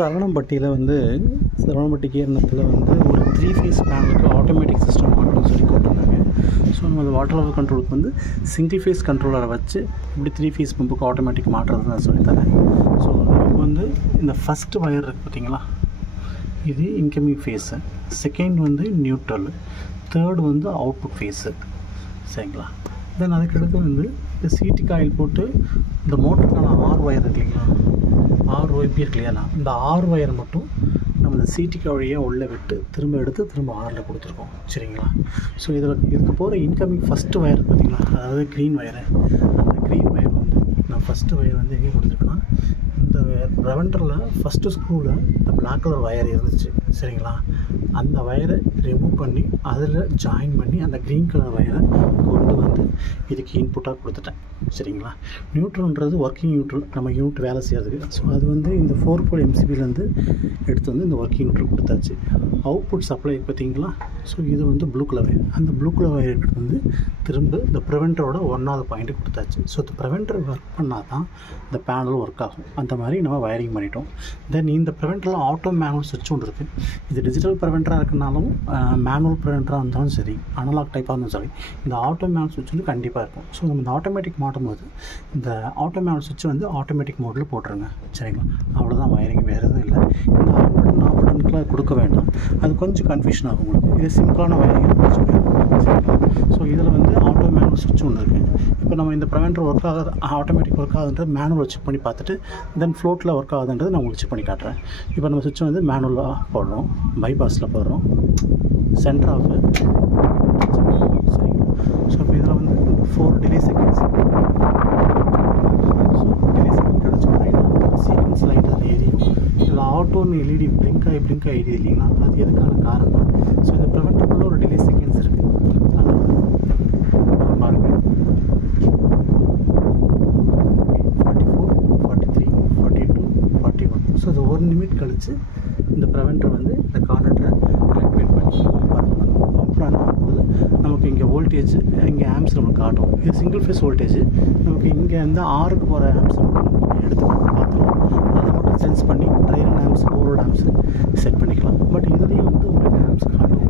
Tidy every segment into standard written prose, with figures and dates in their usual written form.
சரவணம்பட்டியில் வந்து சரவணம்பட்டி கேரணத்தில் வந்து ஒரு 3 ஃபேஸ் பேனலுக்கு ஆட்டோமேட்டிக் சிஸ்டம் மாட்டணும்னு சொல்லி போட்டிருந்தாங்க. ஸோ நம்ம அந்த வாட்டர் லெவல் கண்ட்ரோலுக்கு வந்து சிங்கிள் ஃபேஸ் கண்ட்ரோலரை வச்சு இப்படி 3 ஃபேஸ் பம்புக்கு ஆட்டோமேட்டிக் மாட்டுறது நான் சொல்லித்தரேன். ஸோ இப்போ வந்து இந்த ஃபஸ்ட்டு வயர் இருக்குது பார்த்தீங்களா, இது இன்கமிங் ஃபேஸு, செகண்ட் வந்து நியூட்ரல், தேர்டு வந்து அவுட்புட் ஃபேஸு. சரிங்களா? தென் அதுக்கடுத்து வந்து இந்த சிடி காயில் போட்டு இந்த மோட்டருக்கான 6 வயர் இருக்கு இல்லைங்களா, 6 ஒய்பி இருக்கு இல்லையா, இந்த 6 வயர் மட்டும் நம்ம இந்த சிடிக்கு வழியாக உள்ளே விட்டு திரும்ப எடுத்து திரும்ப 6ல் கொடுத்துருக்கோம். சரிங்களா? ஸோ இதுக்கு போகிற இன்கமிங் ஃபஸ்ட்டு வயர் பார்த்தீங்களா, அதாவது க்ரீன் வயரு, அந்த க்ரீன் வயர் வந்து நான் ஃபஸ்ட்டு வயர் வந்து எங்கே கொடுத்துருக்கேன்னா இந்த ப்ரெவெண்டரில் ஃபஸ்ட்டு ஸ்க்ரூவில் இந்த பிளாக் கலர் வயர் இருந்துச்சு. சரிங்களா? அந்த வயரை ரிமூவ் பண்ணி அதில் ஜாயின் பண்ணி அந்த க்ரீன் கலர் வயரை கொண்டு வந்து இதுக்கு இன்புட்டாக கொடுத்துட்டேன். சரிங்களா? நியூட்ரல்ன்றது ஒர்க்கிங் நியூட்ரல், நம்ம யூனிட் வேலை செய்கிறதுக்கு. ஸோ அது வந்து இந்த 4 போல் எம்சிபிலேருந்து எடுத்து வந்து இந்த ஒர்க்கிங் நியூட்ரல் கொடுத்தாச்சு. அவுட்புட் சப்ளை பார்த்தீங்களா, ஸோ இது வந்து ப்ளூ கலர் வயர், அந்த ப்ளூ கலர் வயர் எடுத்து வந்து திரும்ப இந்த ப்ரிவெண்டரோட 1வது பாயிண்ட்டு கொடுத்தாச்சு. ஸோ இந்த ப்ரிவெண்டர் ஒர்க் பண்ணால் தான் இந்த பேனல் ஒர்க் ஆகும். அந்த மாதிரி நம்ம வயரிங் பண்ணிட்டோம். தென் இந்த ப்ரிவெண்டரில் ஆட்டோ மேனுவல் சுவிட்ச் ஒன்று இருக்குது. இது டிஜிட்டல் ப்ரிவெண்டராக இருக்குனாலும் மேனுவல் ப்ரிவெண்டராக இருந்தாலும் சரி, அனலாக் டைப்பாக இருந்தாலும் சரி, இந்த ஆட்டோ மேனுவல் சுவிட்ச் வந்து கண்டிப்பாக இருக்கும். ஸோ நம்ம இந்த ஆட்டோமேட்டிக் மாட்டும் போது இந்த ஆட்டோ மேனுவல் சுவிட்ச் வந்து ஆட்டோமேட்டிக் மோடில் போட்டுருங்க. சரிங்களா? அவ்வளோதான் வயரிங், வேறு எதுவும் இல்லை. இந்த ஆன் பட்டன் ஆஃப் பட்டனுக்குலாம் கொடுக்க வேண்டாம், அது கொஞ்சம் கன்ஃபியூஷன் ஆகும் உங்களுக்கு. இது சிம்பிளான வயரிங் வச்சுக்கோங்க. சரிங்களா? ஸோ இதில் வந்து ஆட்டோ மேனுவல் சுவிட்ச் ஒன்று இருக்குது. இப்போ நம்ம இந்த ப்ரிவெண்டர் ஒர்க் ஆகாது, ஆட்டோமேட்டிக் ஒர்க் ஆகுதுன்றது மேனுவல் செக் பண்ணி பார்த்துட்டு தென் ஃப்ளோட்டில் ஒர்க் ஆகுதுன்றது நான் உங்களுக்கு செக் பண்ணி காட்டுறேன். இப்போ நம்ம சுவிட்ச் வந்து மேனுவலாக போடுறோம், பைபாஸில் போடுறோம், சென்டர் ஆஃப். சரிங்களா? ஸோ இப்போ இதில் வந்து 4 delay seconds, so delay second கிடச்சோன்னா சீக்வன்ஸ் லைட் அதில் எரியும். இதில் ஆட்டோன்னு எல்இடி பிளிங்க் ஆகி எரியுது இல்லைங்களா, அது எதுக்கான காரணம். ஸோ இந்த ப்ரிவெண்டருக்குள்ள ஒரு டிலே செகண்ட்ஸ் இருக்குது, அதாவது பாருங்கள் 44, 43, 42, 41. ஸோ இது 1 நிமிட் கழித்து இந்த ப்ரிவெண்டர் வந்து இந்த கார்னரில் ஆக்டிவேட் பண்ணி பம்ப் ரன் ஆகும்போது நமக்கு இங்கே வோல்டேஜ், இங்கே ஆம்ஸ் நமக்கு காட்டும். இது சிங்கிள் ஃபேஸ் வோல்டேஜ். நமக்கு இங்கே வந்து 6க்கு போகிற ஆம்ஸ் நமக்கு எடுத்து பார்த்துக்கலாம். அதை மட்டும் சென்ஸ் பண்ணி ட்ரைரன் ஆம்ஸ், ஓவரோட ஆம்ஸ் செட் பண்ணிக்கலாம். பட் இதுலேயும் வந்து உங்களுக்கு ஆம்ஸ் காட்டும்,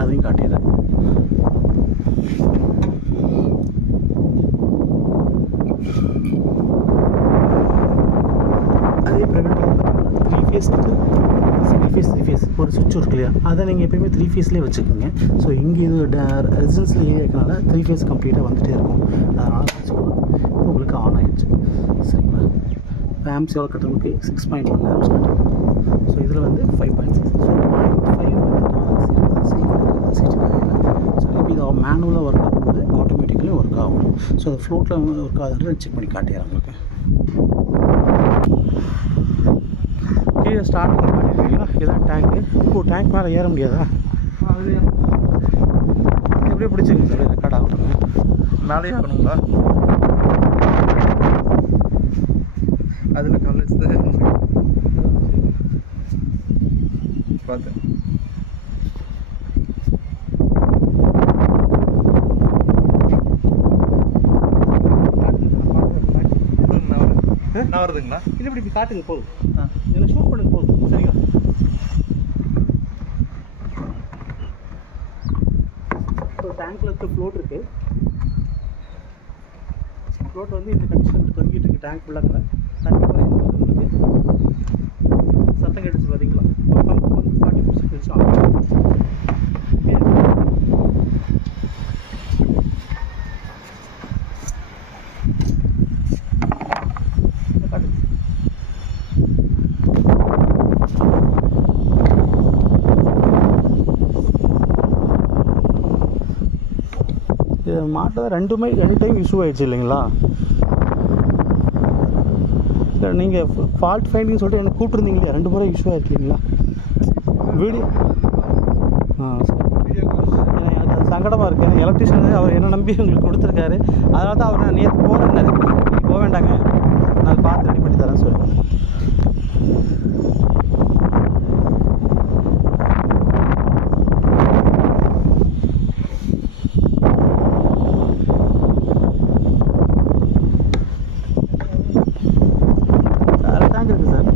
அதையும் காட்டிடுறேன். அதே ப்ரிவெண்டர் 3 ஃபேஸ்க்கு சிங்கிள் ஃபேஸ் 3 ஃபேஸ் ஒரு சுவிட்ச் இருக்கு இல்லையா, அதை நீங்கள் எப்போயுமே 3 ஃபேஸ்லேயே வச்சுக்கோங்க. ஸோ இங்கே இது ரெசிஸ்டன்ஸில் ஏரியா இருக்கனால 3 ஃபேஸ் கம்ப்ளீட்டாக வந்துகிட்டே இருக்கும், அதனால் வச்சுக்கலாம். இப்போ உங்களுக்கு ஆன் ஆகிடுச்சு. சரிங்களா? இப்போ ஆம்ஸ் எவ்வளோ கட்டுறதுக்கு 6.1 ஆம்ஸ் கட்டுறோம். ஸோ இதில் வந்து 5.6. ஸோ 0.5 வந்து 69. ஸோ இப்போ இது மேனுவலாக ஒர்க் ஆகும்போது ஆட்டோமேட்டிக்கலி ஒர்க் ஆகும். ஸோ அது ஃப்ளோட்டில் ஒர்க் ஆகுதுன்ற செக் பண்ணி காட்டிடுறேன் உங்களுக்கு. கீழே ஸ்டார்ட் பண்ணிடுறீங்களா, இதுதான் டேங்க்கு. இப்போ டேங்க் மேலே ஏற முடியாதா, அது எப்படியே பிடிச்சிங்க சார், ரெக்கார்ட் ஆகணும். மேலே ஆகணுங்களா, அதில் காலேஜ் பார்த்தேன். நான் வருதுங்களா, இது இப்படி காட்டுங்க போதும், இதில் ஷூட் பண்ணுங்க போதும். சரிங்களா? இப்போ டேங்க்கில் இருக்க ஃப்ளோட் இருக்குது. ஃப்ளோட் வந்து இந்த கண்டிஷனில் தொங்கிட்டு இருக்குது. டேங்க் ஃபுல்லாக தண்ணி குறையும் போது உங்களுக்கு சத்தம் கிடச்சி பார்த்தீங்களா. ஒரு பம்ப் வந்து 40% வச்சு ஆகும். இது மாட்டை 2 டைம் இஷ்யூ ஆகிடுச்சு இல்லைங்களா. இல்லை நீங்கள் ஃபால்ட் ஃபைண்டிங் சொல்லிட்டு எனக்கு கூப்பிட்ருந்தீங்க இல்லையா, 2 முறை இஷ்யூ ஆகிருக்கு இல்லைங்களா வீடியோ. எனக்கு அது சங்கடமாக இருக்குது. ஏன்னா எலக்ட்ரிஷியன் அவர் என்ன நம்பி உங்களுக்கு கொடுத்துருக்காரு, அதனால தான் அவர் நான் நேற்று போகிறேன்னாரு, போக வேண்டாங்க நான் பார்த்து ரெடி பண்ணி தரேன்னு சொல்லுவேன். டேங்க் இருக்குது சார்.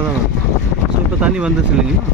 கரெக்டாக தான் வருது. ஸோ இப்போ தண்ணி வந்துச்சு இல்லைங்களா?